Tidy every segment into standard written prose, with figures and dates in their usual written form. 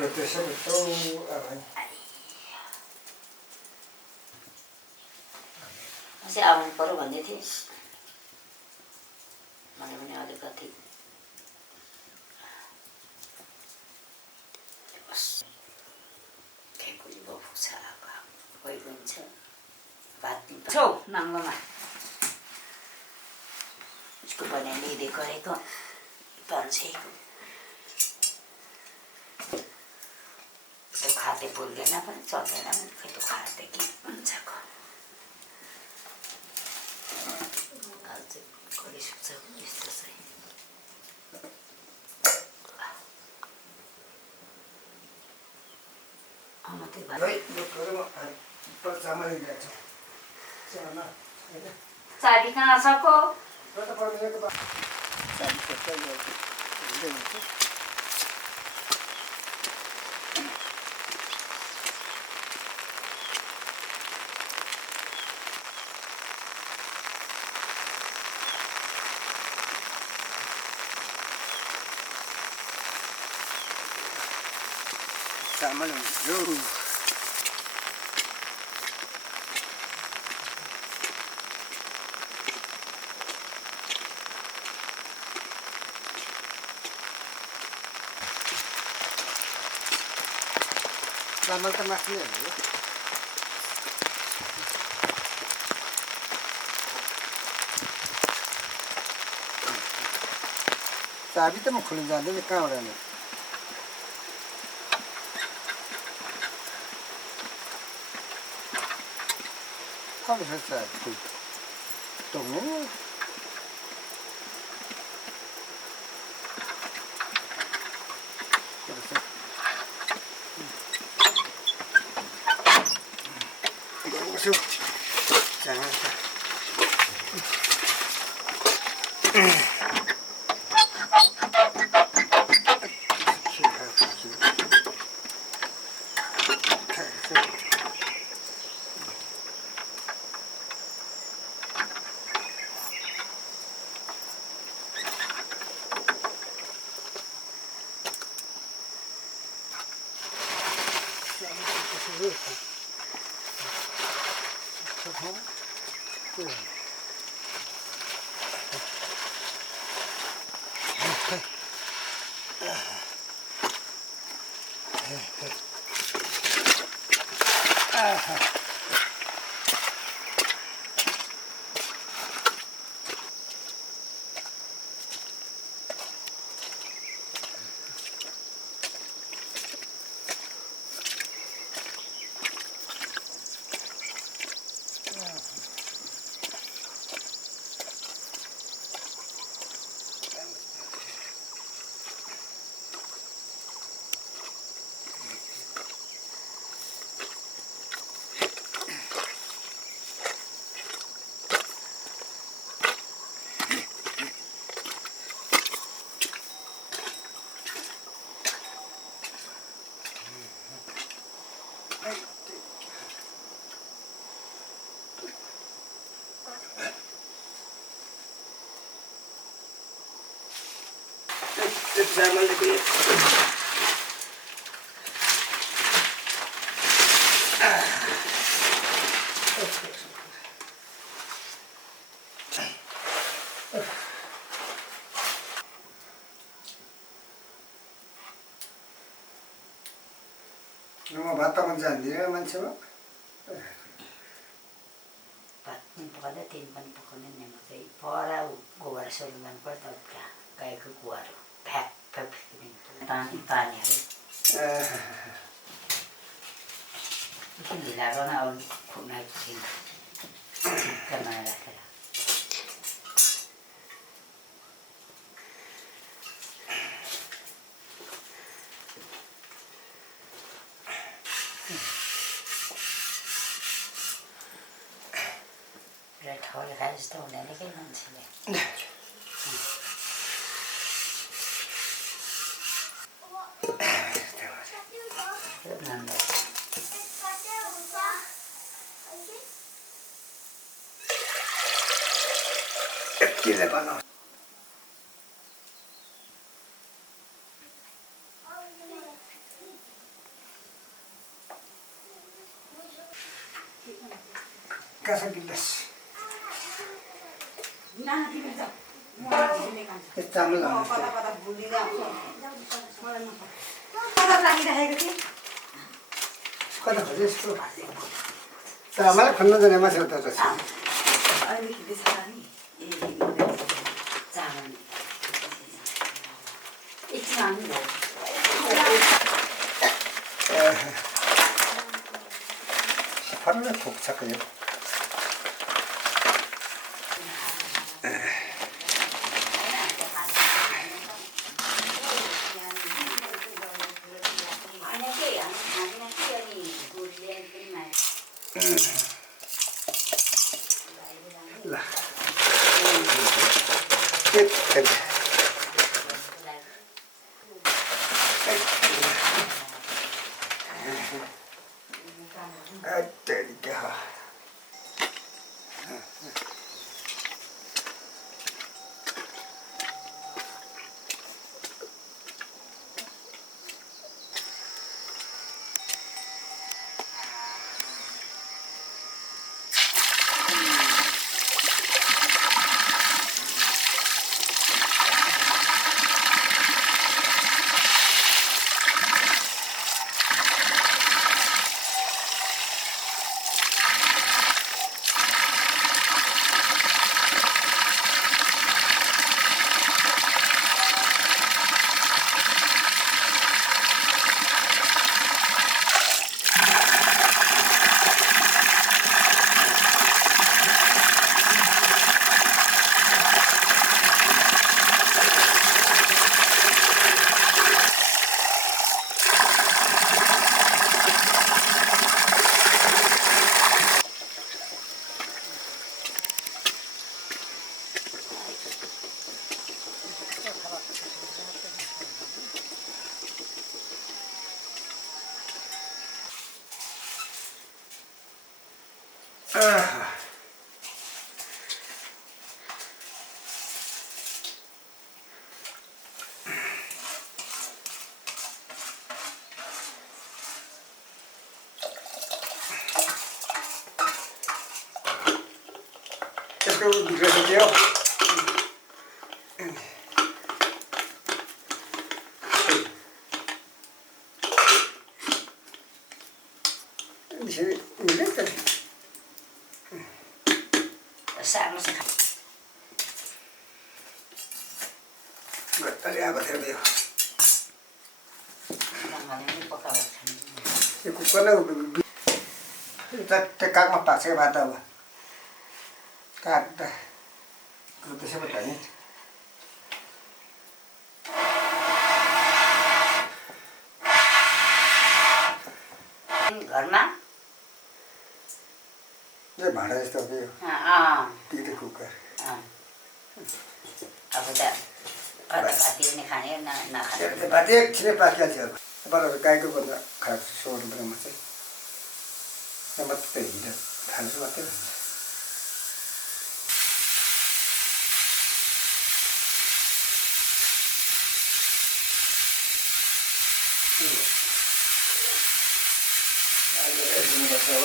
Rồi tôi sẽ được tôi ở đây. Sẽ आउनु पर्यो भन्दै थिए मैले पनि अलिकति खेकुली बफु छ कोही पनि छ भात छौ नाङ्लोमा उसको पनि लिँदै गरेको 500 त्यो खाते बोल्दैन पनि चल्दैन पनि खै त्यो खाते के हुन्छ कहिले सुक्छ यस्तो चाहिँ चाबी कहाँ छ को चामल हुन्छ चामल त माथि हो चाबी त म खोल्न जान्दैन कहाँबाट नि How does that food? Don't know. चामल को भात पकाउन जान्दिनँ मान्छेमा भात पनि पकाउँदा तिन पनि पकाउने नि म चाहिँ परा गोबर सोल्नु जानु पर्यो त गाईको गुवाहरू फ्याक फ्याक फ्याँकिदिनु पानीहरू ढिला गर्न अरू खुट्ना चिक्कमा राखेर ठाउँले खाए जस्तो हुँदैन कि मान्छेले के बनाऊ Casa गिलास चामल कता खोजे यस्तो चामल खन्न जाने मान्छे त रहेछ फर्न फुक्छ यो ल त्यसको बिग्रेको थियो यो कुकरले त्यो कागमा पाक्छ क्या भात अब काट्दा त्यसै पो त नि घरमा यो भाँडा जस्तो हो यो त्यो कुकर अब त भाती नै खाने नखाने भात एकछिनै पाकिहाल्छ अब बराबर गाईको भन्दा खराब सोहोर्नु पर्ने म चाहिँ मात्रै हिँडेर खान्छु मात्रै भन्छ दिनुपर्छ अब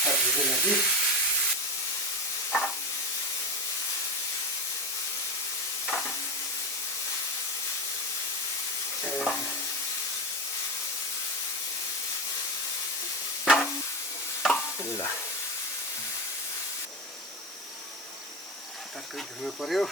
सब्जीको लागि ल टक्कै धुनु पर्यो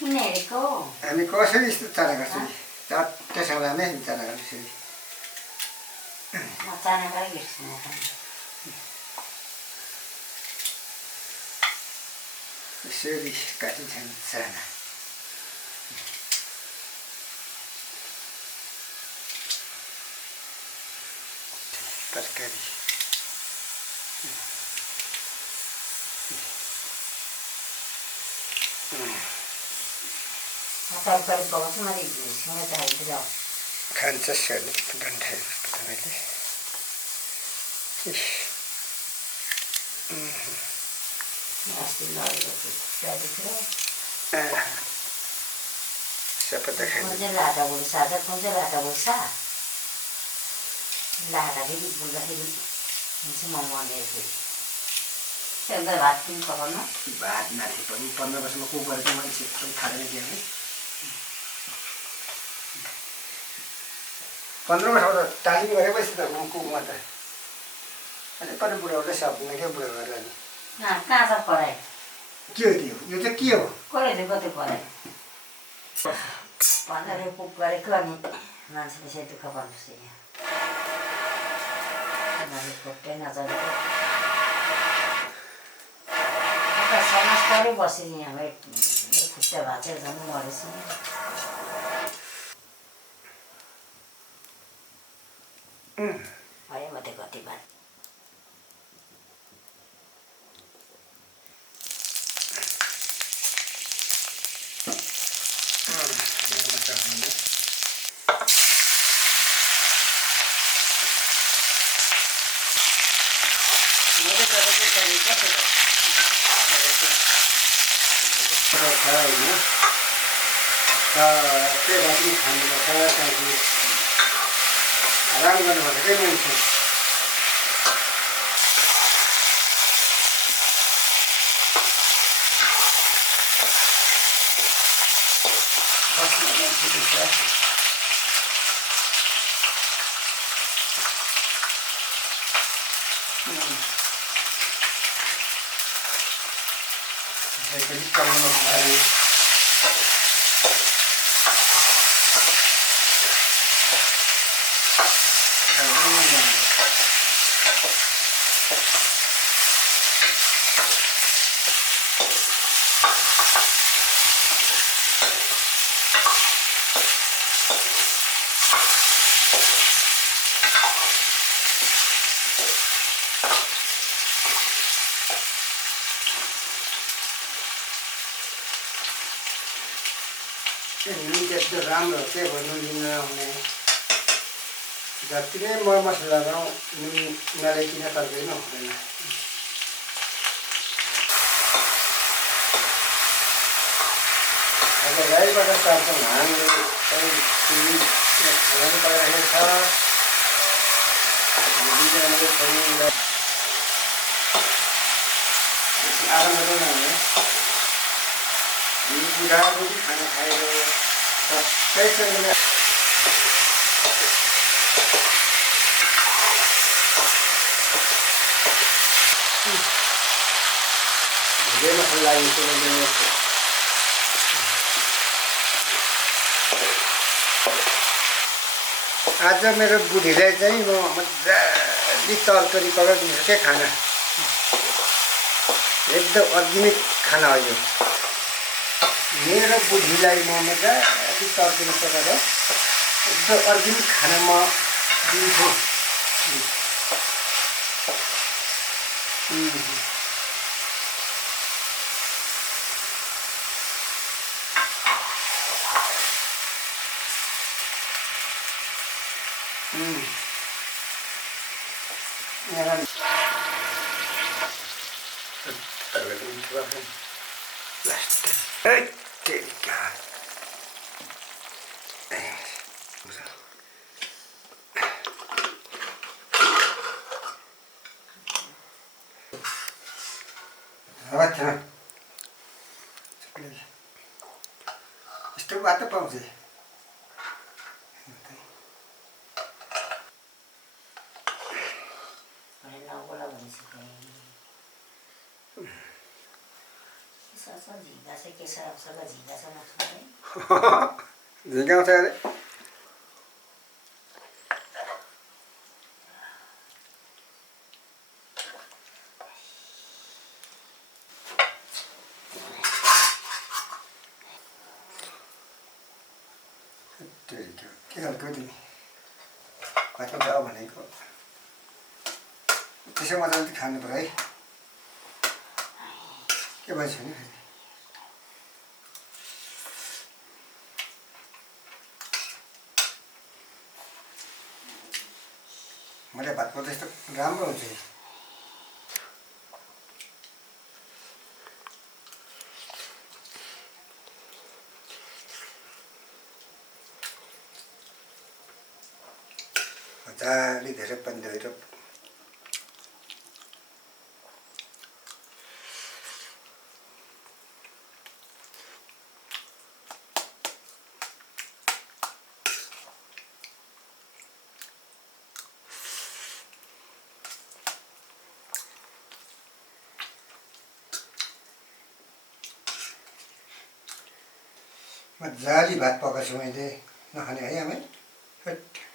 किन हेरेको हामी कसरी यस्तो चना गर्छौँ चट्टैसँग लाने चना गर्छौँ म चानाकै हेर्छु म पनि यसरी काटिन्छन् चना तरकारी तरकारी पकाउँछु मैले घिउसँग चाहिँदै आउँछु खान्छस् भने गन्ठायो जस्तो तपाईँले अस्ति लगेको थियो सपत्ता खानु कुन चाहिँ लाटा बुल्सा र कुन चाहिँ लाटा बुल्सा लाटा फेरि बुल्दाखेरि हुन्छ म मर्ने फेरि एउटा भात पनि पकाउनु भात माथि पनि 15 वर्षमा कुक गरेको मान्छे पनि खाँदैन क्या 15 वर्षमा त तालिम गरेपछि त कुकमा त अनि कति बुढाउँदै सक्दैन क्या बुढा गरेर नि कहाँ छ पढाइ के हो त्यो यो चाहिँ के हो कसले चाहिँ कति पढाइ भनेर कुक गरेको अनि मान्छेले चाहिँ दुःख गर्नुपर्छ यहाँ खुट्टै नचलेको समाज परै बस्यो नि हाम्रो खुट्टा भाँचेर झन् मरेछ भयो म त कति बात त्यही भए पनि खानुपर्छ त्यहाँदेखि आराम गर्नुपर्छ के मान्छे नुन त्यस्तो राम्रो के भन्नु नुन नहुने जति नै मरमसला लगाउँ नुन नल्याइकन तरकारी नै हुँदैन अब गाईबाट सार्छौँ हामीले खानाको पाइरहेको छ आराम गर्दैन भने बुढाबुढी खाना खाएर सबैसँग धेरै मसला लागेको आज मेरो बुढीलाई चाहिँ म मजाले तरकारी पकाइदिन्छु क्या खाना एकदम अर्ग्यानिक खाना हो यो मेरो बुढीलाई म मजाले तरकारी पकाएर एकदम अर्ग्यानिक खाना म दिन्छु यस्तो बाटो पाउँछ झिङ्गा चाहिँ के छ सल्लाह झिङ्गा छ मसँग है झिकाउँछ अरे के खालको तिमी भातमा जाऊ भनेको त्यसै मजाले खानु पर्यो है के भएछ नि मैले भातमा त्यस्तो राम्रो हुन्छ मजाले धेरै पानी धोएर मजाले भात पकाएको छु मैले नखाने है आमै हट